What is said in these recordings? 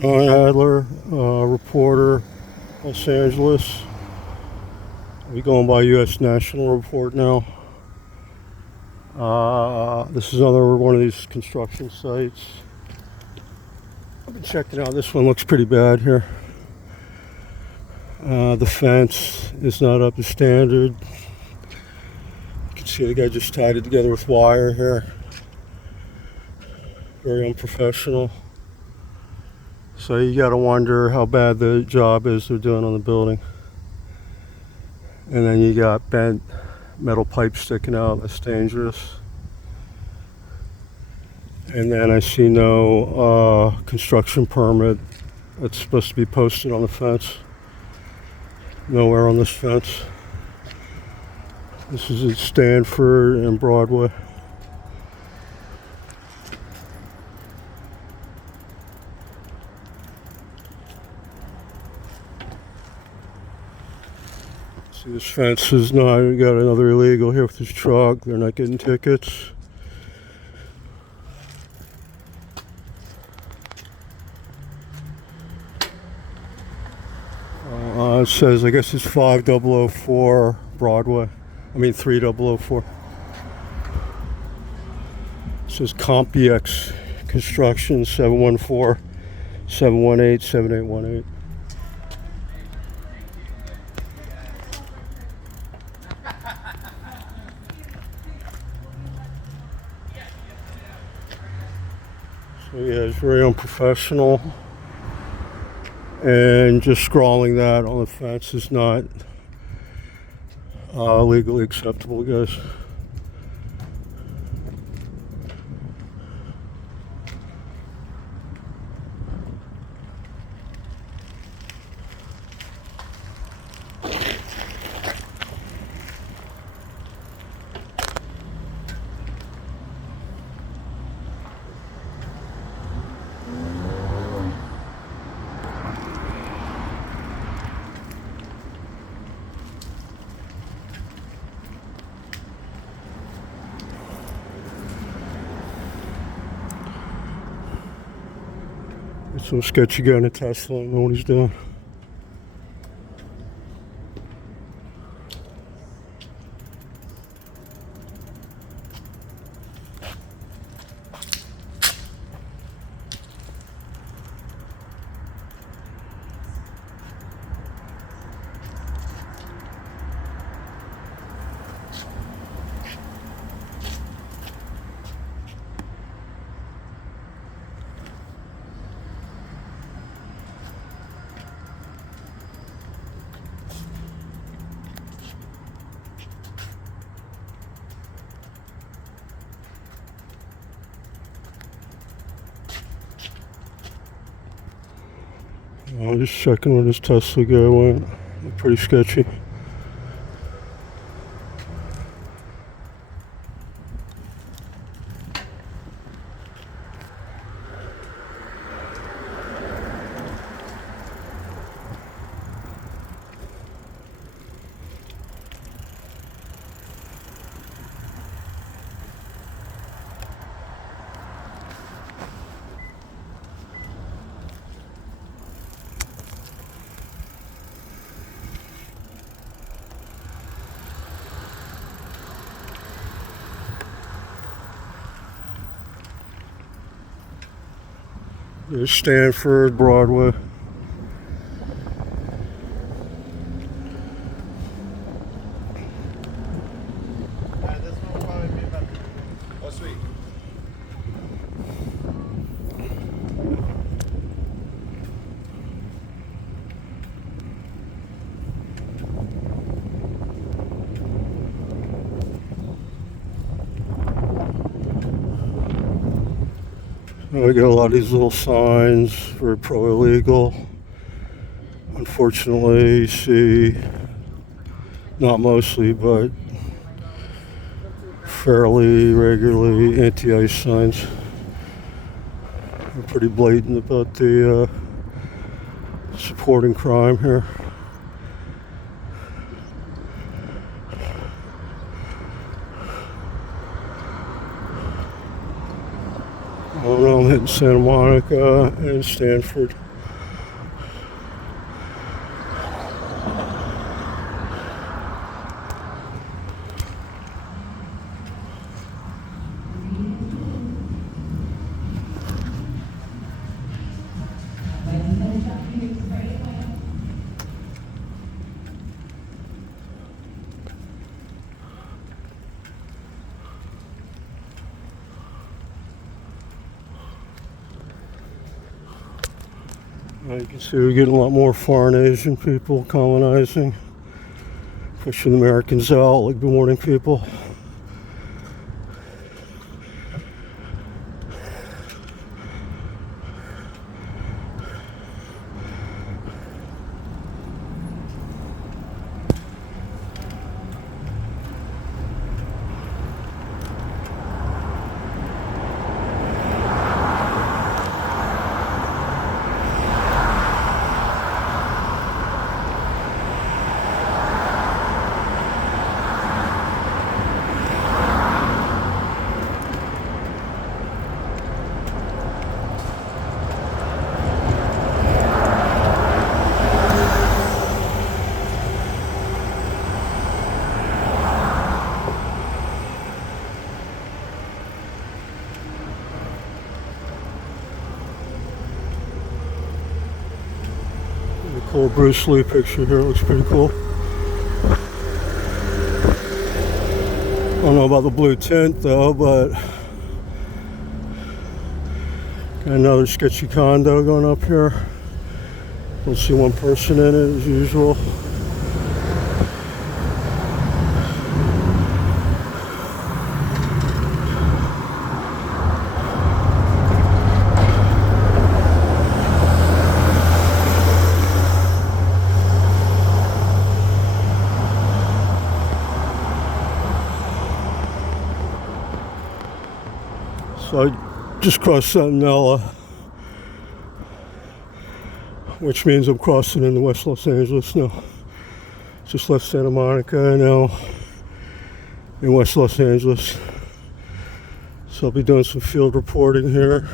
Sean Adler, reporter, Los Angeles. We're going by U.S. National Report now. This is another one of these construction sites. I've been checking out. This one looks pretty bad here. The fence is not up to standard. You can see the guy just tied it together with wire here. Very unprofessional. So you got to wonder how bad the job is they're doing on the building. And then you got bent metal pipe sticking out. That's dangerous. And then I see no construction permit that's supposed to be posted on the fence. Nowhere on this fence. This is at Stanford and Broadway. See, this fence is not, we got another illegal here with this truck. They're not getting tickets. It says, I guess it's 5004 Broadway. 3004. It says CompEX Construction 714-718-7818. So yeah, it's very unprofessional. And just scrawling that on the fence is not legally acceptable, guys. It's some sketchy guy in a Tesla. I don't know what he's doing. I'm just checking where this Tesla guy went. Pretty sketchy. There's Stanford, Broadway. Oh, sweet. We got a lot of these little signs for pro-illegal. Unfortunately, you see, not mostly, but fairly regularly anti-ICE signs. They're pretty blatant about the supporting crime here. I'm hitting Santa Monica and Stanford. You can see we're getting a lot more foreign Asian people colonizing, pushing Americans out like the morning people. Cool Bruce Lee picture here, it looks pretty cool. I don't know about the blue tint though, but got another sketchy condo going up here. Don't see one person in it as usual. So I just crossed Sentinella, which means I'm crossing into West Los Angeles now. Just left Santa Monica now in West Los Angeles. So I'll be doing some field reporting here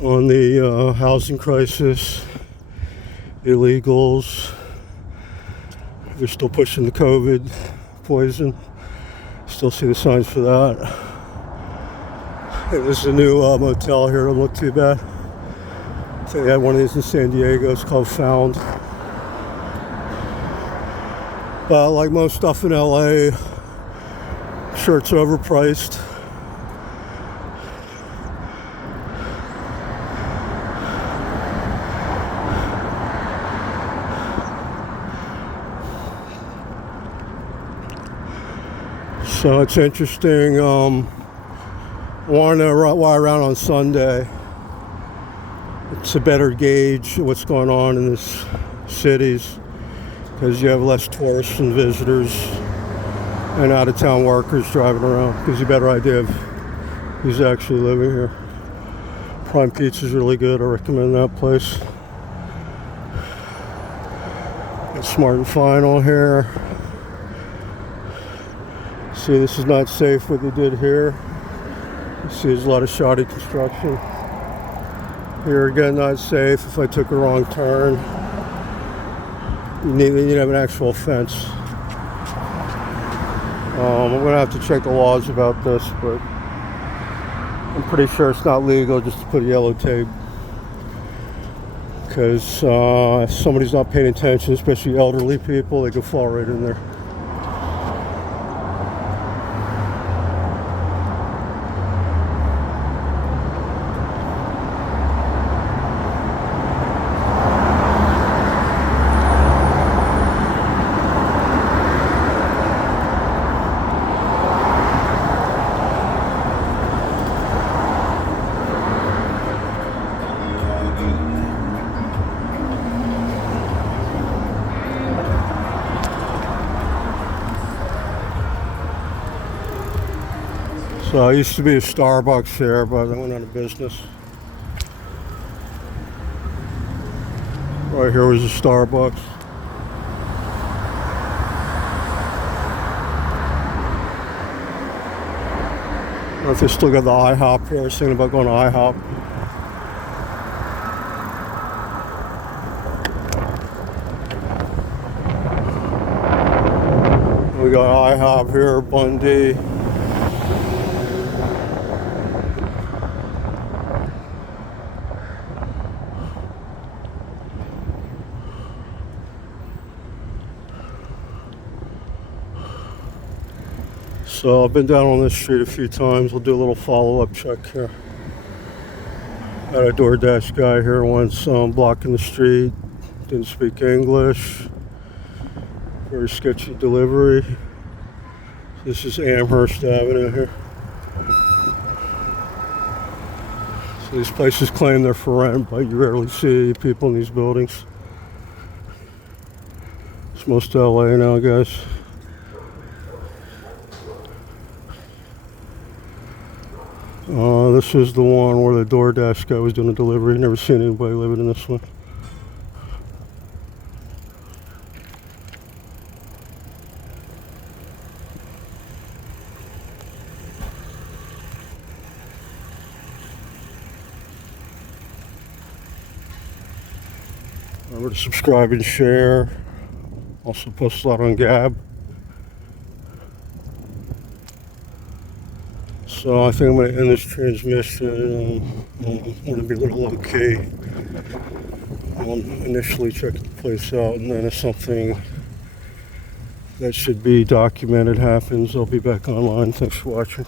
on the housing crisis, illegals. They're still pushing the COVID poison. Still see the signs for that. And this is a new motel here. Don't look too bad. I think they had one of these in San Diego. It's called Found. But like most stuff in LA, I'm sure it's overpriced. So it's interesting. I wanted to ride around on Sunday. It's a better gauge of what's going on in these cities because you have less tourists and visitors and out-of-town workers driving around. Gives you a better idea of who's actually living here. Prime Pizza is really good. I recommend that place. Got Smart and Final here. See, this is not safe what they did here. You see there's a lot of shoddy construction. Here again, not safe. If I took a wrong turn, you need to have an actual fence. I'm gonna have to check the laws about this, but I'm pretty sure it's not legal just to put yellow tape. Because if somebody's not paying attention, especially elderly people, they could fall right in there. So I used to be a Starbucks here, but I went out of business. Right here was a Starbucks. I don't know if they still got the IHOP here. I was thinking about going to IHOP. We got IHOP here, Bundy. So I've been down on this street a few times. We'll do a little follow-up check here. Had a DoorDash guy here once blocking the street, didn't speak English, very sketchy delivery. This is Amherst Avenue here. So these places claim they're for rent, but you rarely see people in these buildings. It's most LA now, guys. This is the one where the DoorDash guy was doing a delivery. Never seen anybody living in this one. Remember to subscribe and share. Also post a lot on Gab. So I think I'm going to end this transmission. I'm going to be a little low key. I'll initially check the place out, and then if something that should be documented happens, I'll be back online. Thanks for watching.